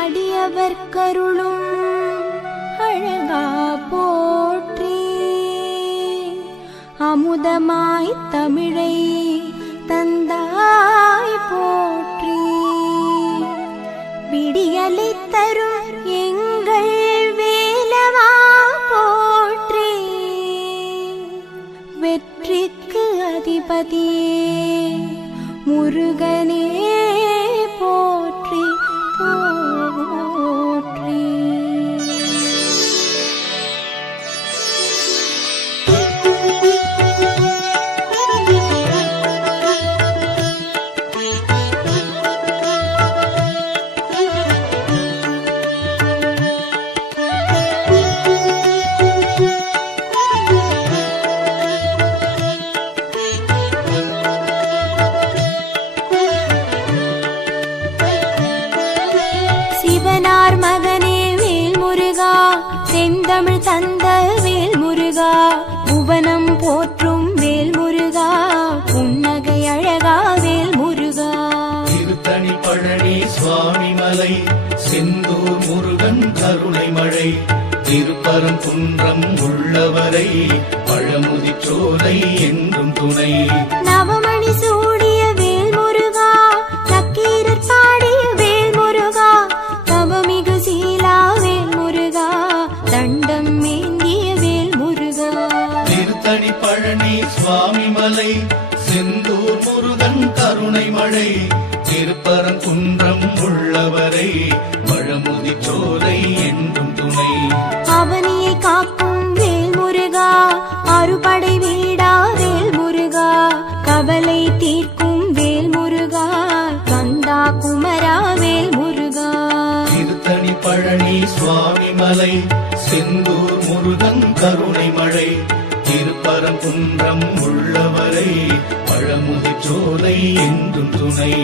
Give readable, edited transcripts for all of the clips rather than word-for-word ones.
அடியவர் கருளும் அழகா போற்றி. அமுதமாய் தமிழை தந்தாய் போற்றி. விடியலை தரும் எங்கள் வேலவா போற்றி. வெற்றிக்கு அதிபதியே முருகனே போற்றி போற்றி. சிவனார் மகனே வேல் முருகா, செந்தமிழ் தந்த வேல் முருகா, புவனம் போற்றும் வேல் முருகா, புன்னகை அழகா வேல் முருகா. திருத்தணி பழனி சுவாமி மலை, செந்தூர் முருகன் கருணை மழை, திருப்பரங்குன்றம் உள்ளவரை, பழமுதி சோலை என்றும் துணை. நவமணி சூடிய வேல் முருகா, நக்கீரர் பாடிய வேல் முருகா, தவமிகு சீலா வேல் முருகா, தண்டம் மேந்திய வேல் முருகா. திருத்தணி பழனி சுவாமி மலை, செந்தூர் முருகன் கருணை மழை, திருப்பரங்குன்றம் உள்ளவரை, பழமுதி சோலை என்றும் துணை. அவனியை காக்கும் வேல் முருகா, அறுபடை வீடா வேல் முருகா, கவலை தீர்க்கும் வேல் முருகா, கந்தா குமரா வேல் முருகா. திருத்தணி பழனி சுவாமி மலை, செந்தூர் முருகன் கருணை மழை, திருப்பரங்குன்றம் உள்ளவரை, பழமுதி சோலை என்றும் துணை.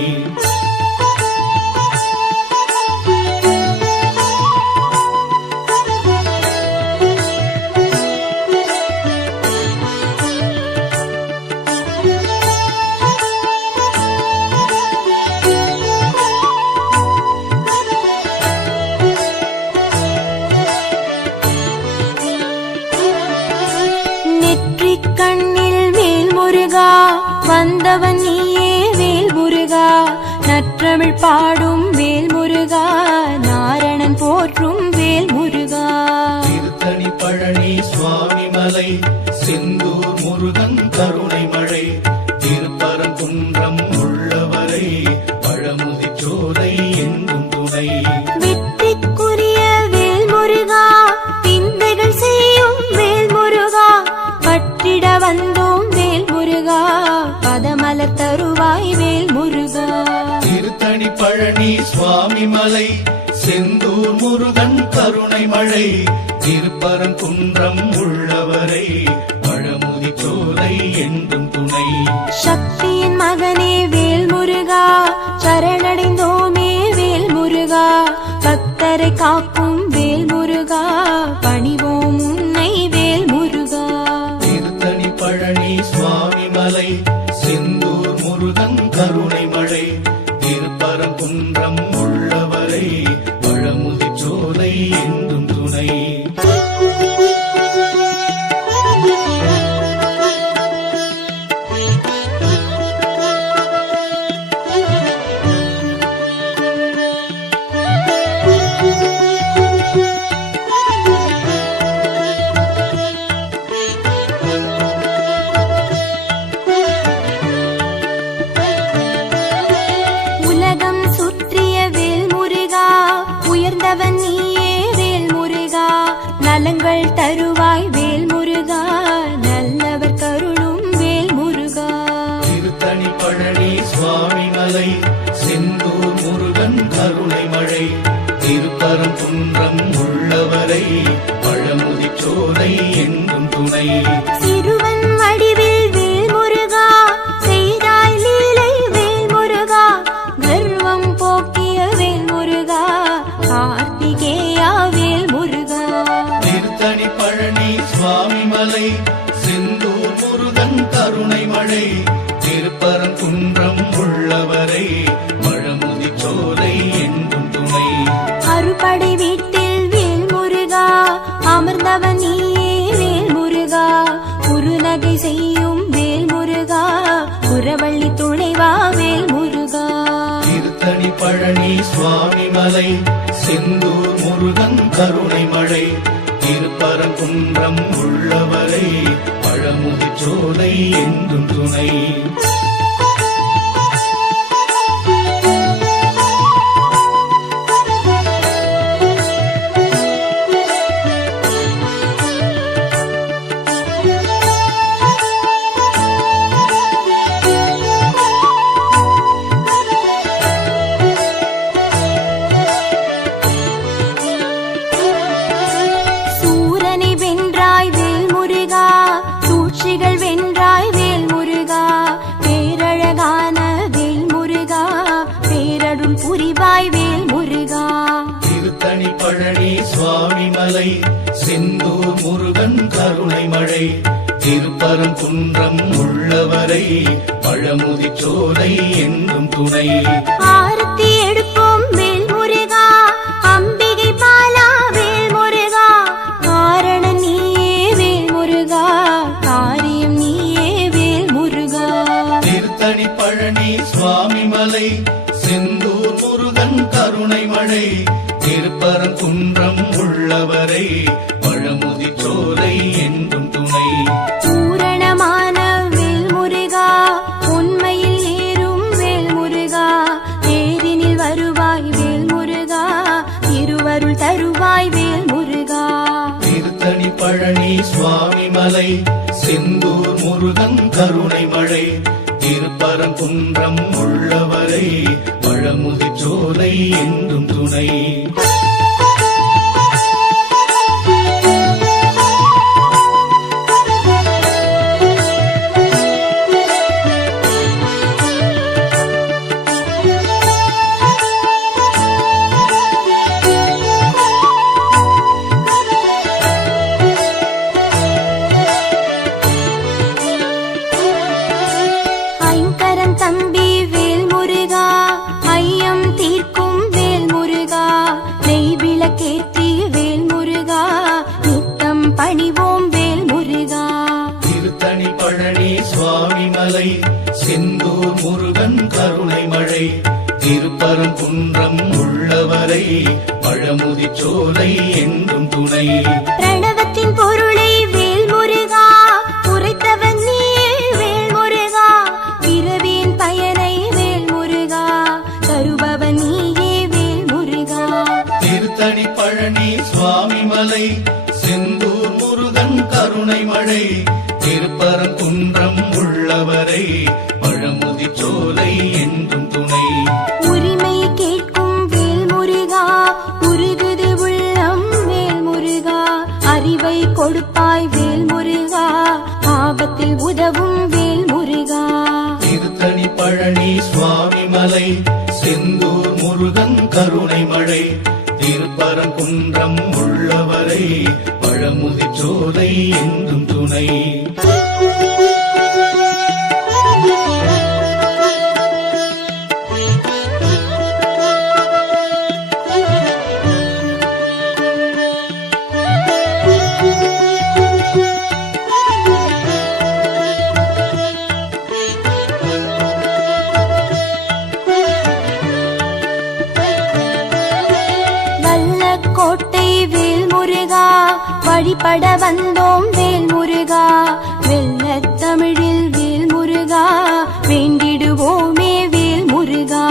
கண்ணில் வேல் முருகா, வந்தவன் நீயே வேல் முருகா, நற்றமிழ் பாடும் வேல் முருகா, நாரணன் போற்றும் வேல் முருகா. திருத்தணி பழனி சுவாமி மலை, செந்தூர் முருகன் கருணை மழை, திருப்பரங்குன்றம் உள்ளவரை, பழமுதி சோலை என்றும் துணை. வெற்றிக்குரிய வேல் முருகா, விந்தைகள் செய்யும் வேல் முருகா, பற்றிட வந்தோம் வேல் முருகா, பதமலர் தருவாய் வேல் முருகா. திருத்தணி பழனி சுவாமி மலை, செந்தூர் முருகன் கருணை மழை, திருப்பரங்குன்றம் உள்ளவரை, பழமுதி சோலை என்றும் துணை. சக்தியின் மகனே வேல் முருகா, சரணடைந்தோமே வேல் முருகா, பக்தரை காக்கும் வேல் முருகா, பணிவோம் உன்னை வேல் முருகா. திருத்தணி பழனி சுவாமி மலை, செந்தூர் முருகன் கருணை மழை, திருப்பரங்குன்றம் உள்ளவரை, பழமுதி சோலை என்றும் துணை. உலகம் சுற்றிய வேல் முருகா, உயர்ந்தவன் நீயே வேல் முருகா, நலங்கள் தருவாய் வேல் முருகா, நல்லவர் கருளும் வேல் முருகா. திருத்தணி பழனி சுவாமி மலை, செந்தூர் முருகன் கருணை மழை, திருப்பரங்குன்றம் உள்ளவரை, பழமுதி சோலை என்றும் துணை. சிறுவன் வடிவில் வேல் முருகா, செய்தாய் லீலை வேல் முருகா, கர்வம் போக்கிய வேல் முருகா, கார்த்திகேயா வேல் முருகா. திருத்தணி பழனி சுவாமி மலை, செந்தூர் முருகன் கருணை மழை, திருப்பரங்குன்றம் உள்ளவரை, பழமுதி சோலை என்றும் துணை. செய்யும் வேல் முருகா குரவள்ளி துணைவா வேல் முருகா திருத்தணி பழனி சுவாமி மலை செந்தூர் முருகன் கருணை மழை திருப்பரங்குன்றம் உள்ளவரை பழமுதிர் சோலை என்றும் துணை வென்றாய் வேல் முருகா பேரழகான வேல் முருகா பேரருள் புரிவாய் வேல் முருகா திருத்தணி பழனி சுவாமி மலை செந்தூர் முருகன் கருணை மழை திருப்பரங்குன்றம் உள்ளவரை பழமுதிர் சோலை என்றும் துணை ஆரத்தி எடுப்போம் வேல் முருகா அம்பிகை பாலா வேல் முருகா காரண நீயே வேல் முருகா காரியம் நீயே வேல் முருகா திருத்தணி பழனி சுவாமி மலை செந்தூர் முருகன் கருணை மழை திருப்பரங்குன்றம் உள்ளவரை பழமுதிர் சோலை என்றும் துணை பூரணமான வேல் முருகா உண்மையில் ஏறும் வேல் முருகா தேரினில் வருவாய் வேல் முருகா திருவருள் தருவாய் வேல் முருகா திருத்தணி பழனி சுவாமி மலை செந்தூர் முருகன் கருணை மழை திருப்பரங்குன்றம் உள்ளவரை பழமுதிர் சோலை என்றும் துணை தம்பி வேல் முருகா ஐயம் தீர்க்கும் வேல் முருகா நெய் விளக்கேற்றி வேல் முருகா நித்தம் பணிவோம் வேல் முருகா திருத்தணி பழனி சுவாமி மலை செந்தூர் முருகன் கருணை மழை திருப்பரங்குன்றம் உள்ளவரை பழமுதிர் சோலை என்றும் துணை பிரணவத்தின் பொருளை வேல் முருகா உரைத்தவன் நீயே வேல் முருகா பிறவியின் பயனை வேல் முருகா தருபவன் நீயே வேல் முருகா திருத்தணி பழனி சுவாமி மலை செந்தூர் முருகன் கருணை மழை திருப்பரங்குன்றம் உள்ளவரை பழமுதிர் சோலை என்றும் துணை உரிமை கேட்கும் வேல் முருகா உருகுது உள்ளம் வேல் முருகா அறிவை கொடுப்பாய் வேல் முருகா ஆபத்தில் உதவும் வேல் முருகா திருத்தணி பழனி சுவாமி மலை செந்தூர் முருகன் கருணை மழை திருப்பரங்குன்றம் உள்ளவரை பழமுதிர் சோலை என்றும் துணை கோட்டை வேல் முருகா வழிபட வந்தோம் வேல் முருகா வெள்ளத் தமிழில் வேல் முருகா வேண்டிடுவோமே வேல் முருகா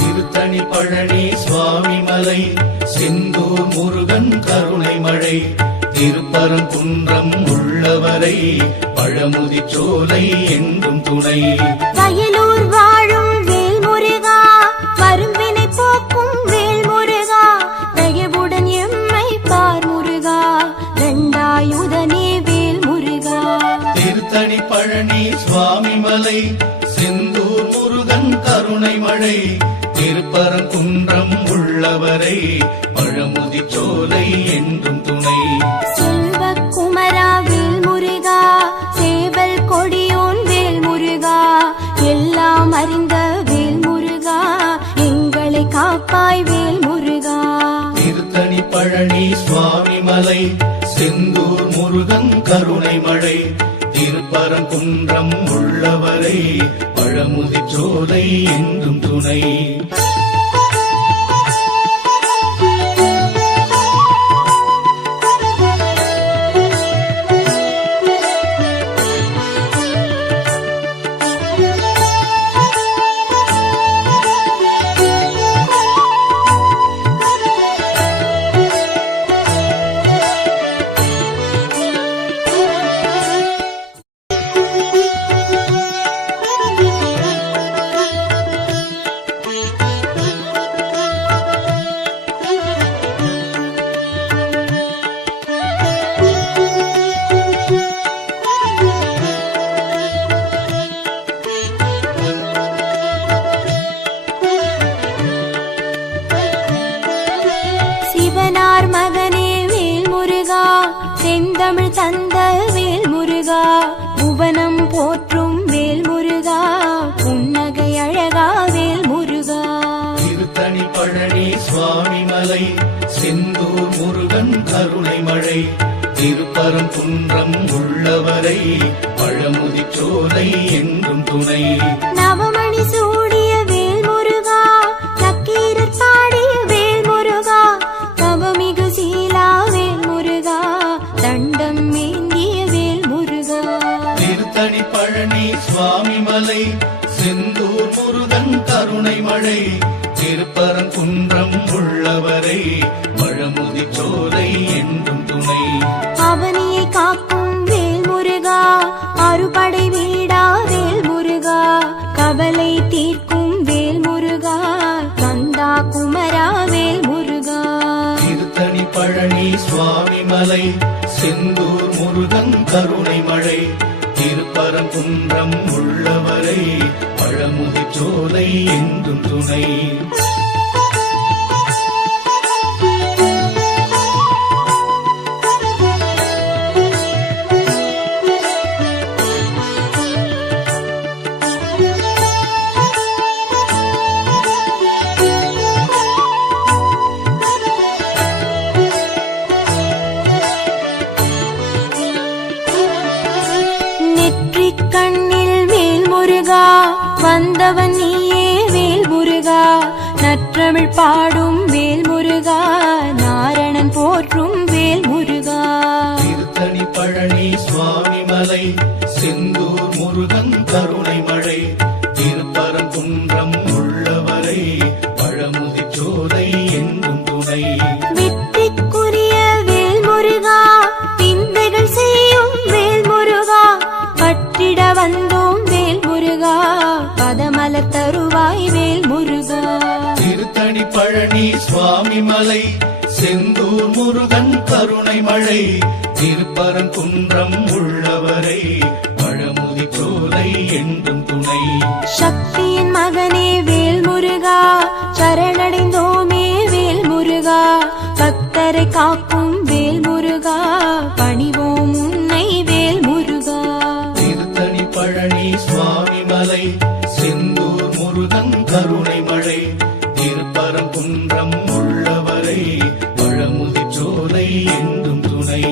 திருத்தணி பழனி சுவாமி மலை செந்தூர் முருகன் கருணை மழை திருப்பரங்குன்றம் உள்ளவரை பழமுதிர் சோலை என்றும் துணை வயலூர் வாழும் வேல் முருகா வரும்பினை போக்கும் வேல் முருகா தயவுடன் எம்மை பார் முருகா தண்டாயுதனே வேல் முருகா திருத்தணி பழனி சுவாமி மலை செந்தூர் முருகன் கருணை மழை திருப்பரங்குன்றம் உள்ளவரை பழமுதிர் சோலை என்றும் துணை செல்வக்குமரா வேல் முருகா சேவல் கொடியோன் வேல் முருகா எல்லாம் அறிந்த வேல் முருகா எங்களை காப்பாய் வேல் முருகா திருத்தணி பழனி சுவாமி மலை செந்தூர் முருகன் கருணை மழை திருப்பரங்குன்றம் உள்ளவரை பழமுதிர்ச்சோலை என்றும் துணை. சிவனார் மகனே வேல் முருகா, செந்தமிழ் தந்த வேல் முருகா, புவனம் போற்றும் வேல் முருகா, புன்னகை அழகா வேல் முருகா. திருத்தணி பழனி சுவாமி மலை, செந்தூர் முருகன் கருணை மழை, திருப்பரங்குன்றம் உள்ளவரை பழமுதிர்ச்சோலை என்றும் துணை. நவமணி சூடிய வேல் முருகா, நக்கீரர் பாடிய வேல் முருகா, தவமிகு சீலா வேல் முருகா, தண்டம் ஏந்திய வேல் முருகா. திருத்தணி பழனி சுவாமி மலை, செந்தூர் முருகன் கருணை மழை, திருப்பரங்குன்றம் உள்ளவரை பழமுதிர்ச்சோலை என்றும் துணை. அவனியை காக்கும் வேல் முருகா, அறுபடை வீடா வேல் முருகா, கவலை தீர்க்கும் வேல் முருகா, கந்தா குமரா வேல் முருகா. திருத்தணி பழனி சுவாமி மலை, செந்தூர் முருகன் கருணை மழை, திருப்பரங்குன்றம் உள்ளவரை பழமுதிர்ச்சோலை என்றும் துணை. நெற்றிக் கண்ணில் வேல் முருகா, வந்தவன் நீயே வேல் முருகா, நற்றமிழ் பாடும் வேல் முருகா, நாரணன் போற்றும் வேல் முருகா. திருத்தணி பழனி சுவாமி மலை, செந்தூர் முருகன் கருணை மழை, திருப்பரங்குன்றம் உள்ளவரை பழமுதிர்ச்சோலை என்றும் துணை. வெற்றிக்குரிய வேல் முருகா, விந்தைகள் செய்யும் வேல் முருகா, பற்றிட வந்தோம் வேல் முருகா, பதமலர் தருவாய் வேல் முருகா. திருத்தணி பழனி சுவாமி மலை, செந்தூர் முருகன் கருணை மழை, திருப்பரங்குன்றம் உள்ளவரை பழமுதிர்ச்சோலை என்றும் துணை. சக்தியின் மகனே வேல் முருகா, சரணடைந்தோமே வேல் முருகா, பக்தரை காக்கும் வேல் முருகா, பணிவோம் உன்னை வேல் முருகா. திருத்தணி பழனி சுவாமி மலை, செந்தூர் முருகன் கருணை மழை, திருப்பரங்குன்றம் உள்ளவரை பழமுதிர்ச்சோலை என்றும் துணை.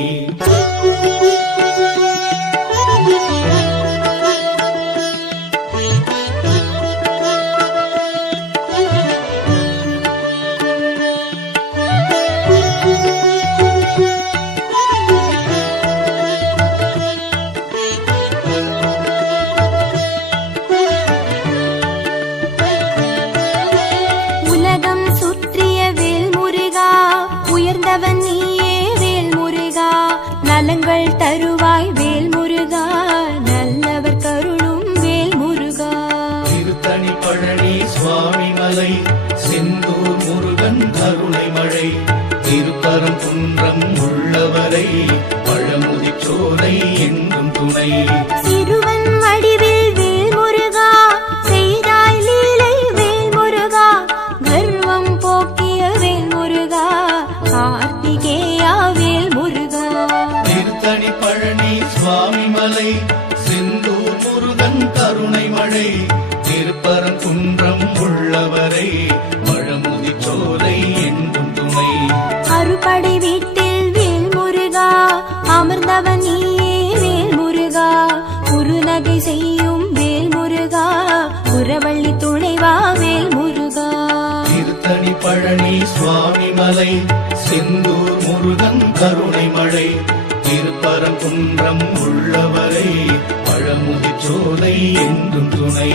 உலகம் சுற்றிய வேல் முருகா, உயர்ந்தவன் நீயே வேல் முருகா, நலங்கள் தருவாய் வேல் முருகா, நல்லவர் கருளும் வேல் முருகா. திருத்தணி பழனி சுவாமி மலை, செந்தூர் முருகன் கருணை மழை, திருப்பரங்குன்றம் உள்ளவரை பழமுதிர்ச்சோலை என்றும் துணை. சிறுவன் வடிவில் வேல் முருகா, செய்தாய் லீலை வேல் முருகா, கர்வம் போக்கிய வேல் முருகா, கார்த்திகேயா வேல் முருகா. திருத்தணி பழனி சுவாமி மலை, செந்தூர் முருகன் கருணை மழை, திருப்பரங்குன்றம் உள்ளவரை பழமுதிர்ச்சோலை என்றும் துணை. அறுபடை வீட்டில் வேல் முருகா, அமர்ந்தவன் நீயே வேல் முருகா, குன்றம் உள்ளவரை பழமுதிர்ச்சோலை என்றும் துணை.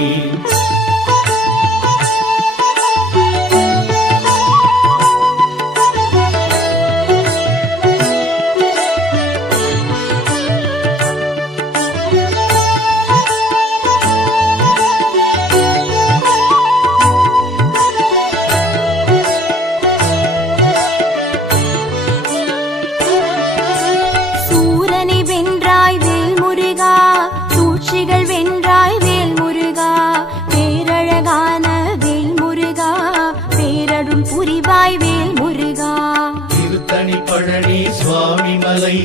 சூரனை வென்றாய் வேல் முருகா, சூழ்ச்சிகள் வென்றாய் வேல் முருகா, பேரழகான வேல் முருகா, பேரருள் புரிவாய் வேல் முருகா. திருத்தணி பழனி சுவாமி மலை,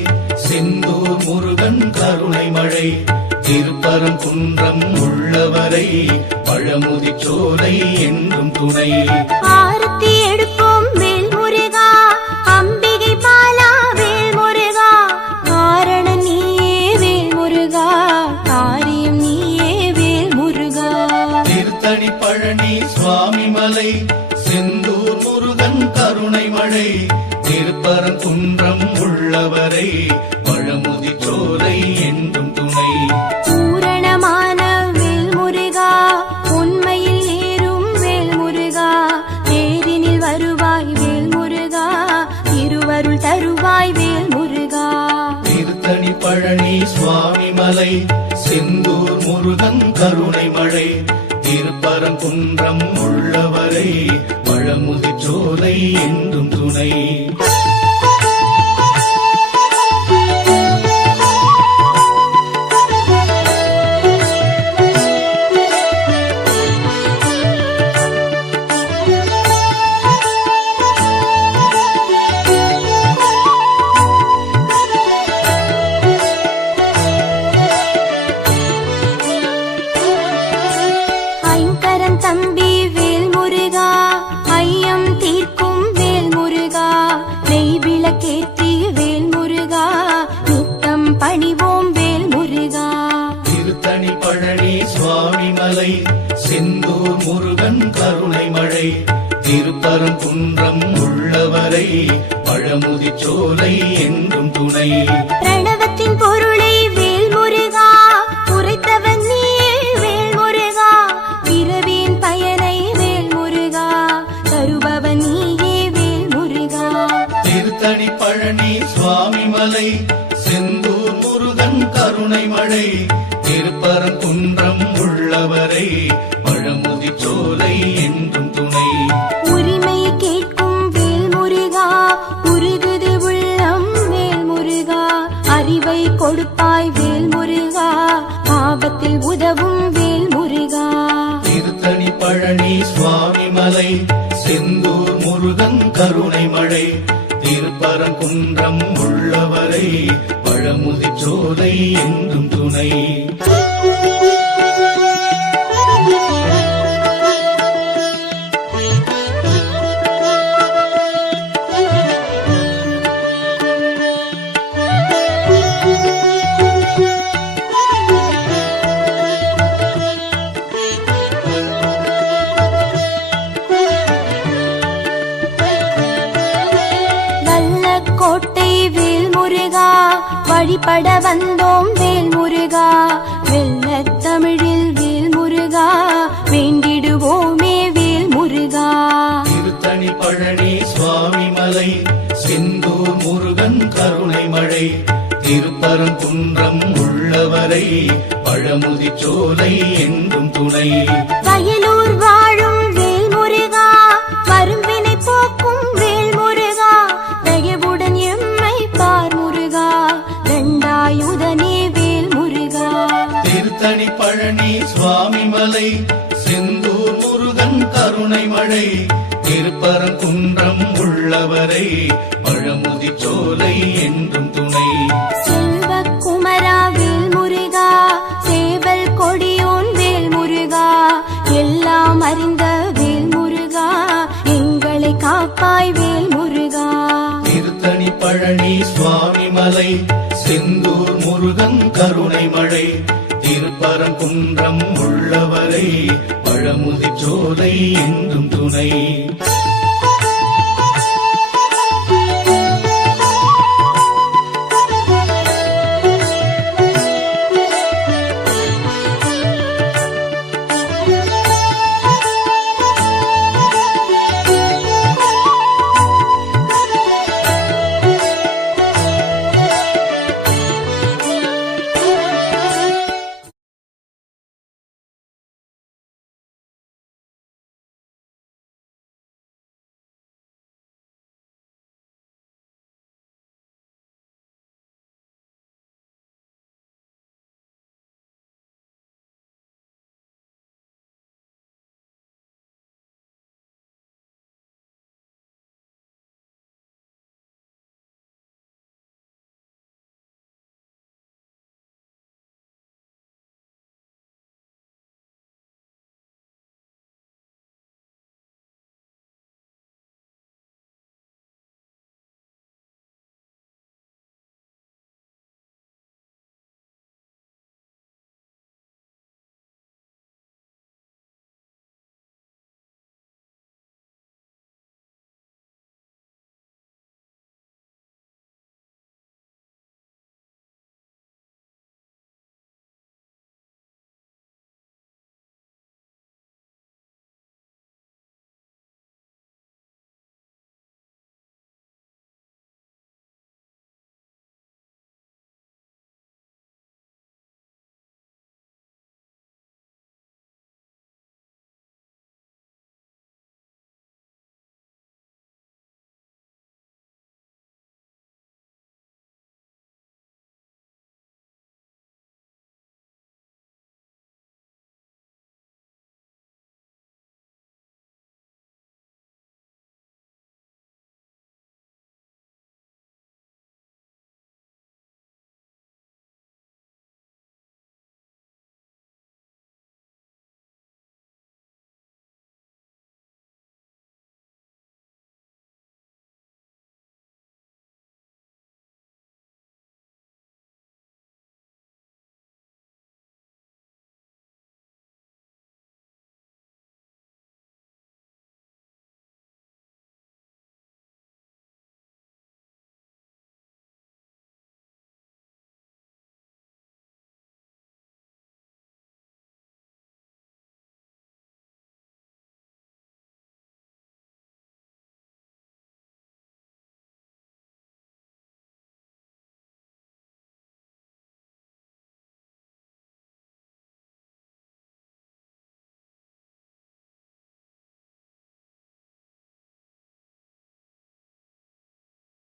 செந்தூர் முருகன் கருணை மழை, திருப்பரங்குன்றம் உள்ளவரை பழமுதிர்ச்சோலை என்றும் துணை. ஆரத்தி எடுப்போம் வேல் முருகா, அம்பிகை பாலா வேல் முருகா, காரணம் நீயே வேல் முருகா, காரியம் நீயே வேல் முருகா. திருத்தணி பழனி சுவாமி மலை, செந்தூர் முருகன் கருணை மழை, திருப்பரங்குன்றம் உள்ளவரை பழமுதிர்ச்சோலை என்றும் துணை. பூரணமான வேல் முருகா, உண்மையில் ஏறும் வேல் முருகா, தேரினில் வருவாய் வேல் முருகா, திருவருள் தருவாய் வேல் முருகா. திருத்தணி பழனி சுவாமி மலை, செந்தூர் முருகன் கருணை மழை, திருப்பரங்குன்றம் உள்ளவரை பழமுதிர்ச்சோலை என்றும் துணை. ஐங்கரன் தம்பி வேல் முருகா, ஐயம் தீர்க்கும் வேல் முருகா, நெய் விளக்கேற்றி வேல் முருகா, நித்தம் பணிவோம் வேல் முருகா. திருத்தணி பழனி சுவாமி மலை, செந்தூர் முருகன் கருணை மழை, திருப்பரங்குன்றம் உள்ளவரை பழமுதிர்ச்சோலை என்றும் துணை. பிரணவத்தின் பொருளை வேல் முருகா, உரைத்தவன் நீயே வேல் முருகா, பிறவியின் பயனை வேல் முருகா, தருபவன் நீயே வேல் முருகா. திருத்தணி பழனி சுவாமி மலை, செந்தூர் முருகன் கருணை மழை, திருப்பரங்குன்றம் உள்ளவரை பழமுதிர்ச்சோலை என்றும் துணை. உரிமை கேட்கும் வேல் முருகா, உருகுது உள்ளம் வேல் முருகா, அறிவை கொடுப்பாய் வேல் முருகா, ஆபத்தில் உதவும் வேல் முருகா. திருத்தணி பழனி சுவாமி மலை, செந்தூர் முருகன் கருணை மழை, திருப்பரங்குன்றம் உள்ளவரை பழமுதிர்ச்சோலை என்றும் துணை. கோட்டை வேல் முருகா, வழிபட வந்தோம் வேல் முருகா, வெள்ளத் தமிழில் வேல் முருகா, வேண்டிடுவோமே வேல் முருகா. திருத்தணி பழனி சுவாமி மலை, செந்தூர் முருகன் கருணை மழை, திருப்பரங்குன்றம் உள்ளவரை பழமுதிர்ச்சோலை என்றும் துணை. வயலூர் வாழும் வேல் முருகா, வரும்பினை போக்கும் வேல் முருகா, தயவுடன் எம்மை பார் முருகா, தண்டாயுதனே வேல் முருகா. திருத்தணி பழனி சுவாமி மலை, செந்தூர் முருகன் கருணை மழை, திருப்பரங்குன்றம் உள்ளவரை பழமுதிர்ச்சோலை என்றும் துணை. செல்வக் குமரா வேல் முருகா, சேவல் கொடியோன் வேல் முருகா, எல்லாம் அறிந்த வேல் முருகா, எங்களை காப்பாய் வேல் முருகா. திருத்தணி பழனி சுவாமி மலை, செந்தூர் முருகன் கருணை மழை, திருப்பரங்குன்றம் உள்ளவரை பழமுதிர்ச்சோலை என்றும் துணை.